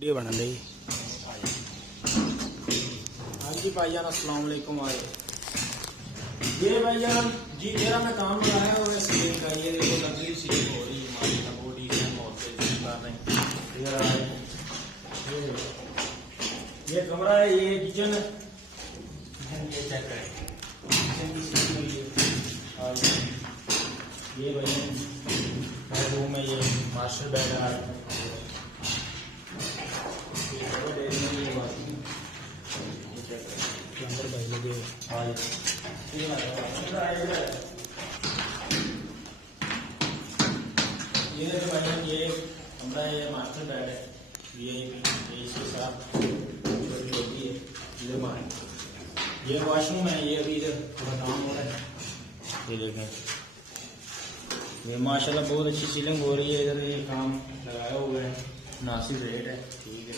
Video बना ली। हाँ जी भाईजान, अस्सलाम वालेकुम। आए ये भाईजान जी मेरा मैं काम लगाया हुआ है सीलिंग का। ये देखो लकड़ी सीलिंग हो रही है हमारी का बॉडी कर रहे हैं। इधर आए, ये कमरा है, ये किचन है, ये चेक करें किचन की सीलिंग हुई है। और ये भाईजान बेडरूम है, ये मास्टर बेड है। अंदर भाई लगे ये तो भाई ये कमरा है, ये मास्टर बेड है, ये इसके साथ छोटी होती है। इधर मार ये वॉशरूम है, ये अभी इधर थोड़ा काम हो रहा है। ये देखें, ये माशाल्लाह बहुत अच्छी सीलिंग हो रही है। इधर ये काम लगाया हुआ है, मुनासिब रेट है, ठीक है।